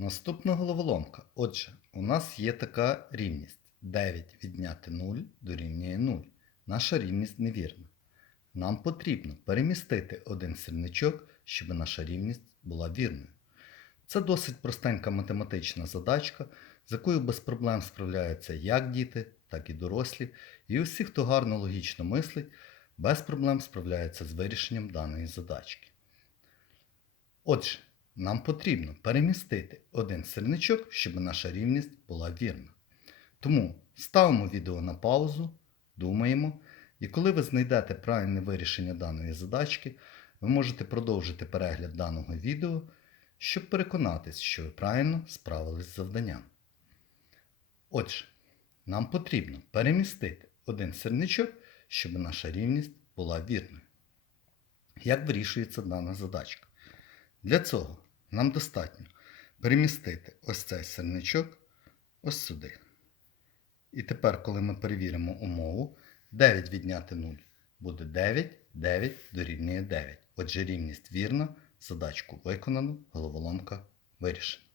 Наступна головоломка. Отже, у нас є така рівність. 9 відняти 0 дорівнює 0. Наша рівність невірна. Нам потрібно перемістити один сірничок, щоб наша рівність була вірною. Це досить простенька математична задачка, з якою без проблем справляються як діти, так і дорослі, і усі, хто гарно логічно мислить, без проблем справляються з вирішенням даної задачки. Отже, нам потрібно перемістити один сирничок, щоб наша рівність була вірна. Тому ставимо відео на паузу, думаємо, і коли ви знайдете правильне вирішення даної задачки, ви можете продовжити перегляд даного відео, щоб переконатись, що ви правильно справились з завданням. Отже, нам потрібно перемістити один сирничок, щоб наша рівність була вірною. Як вирішується дана задачка? Для цього нам достатньо перемістити ось цей сирничок ось сюди. І тепер, коли ми перевіримо умову, 9 відняти 0 буде 9, 9 дорівнює 9. Отже, рівність вірна, задачку виконано, головоломка вирішена.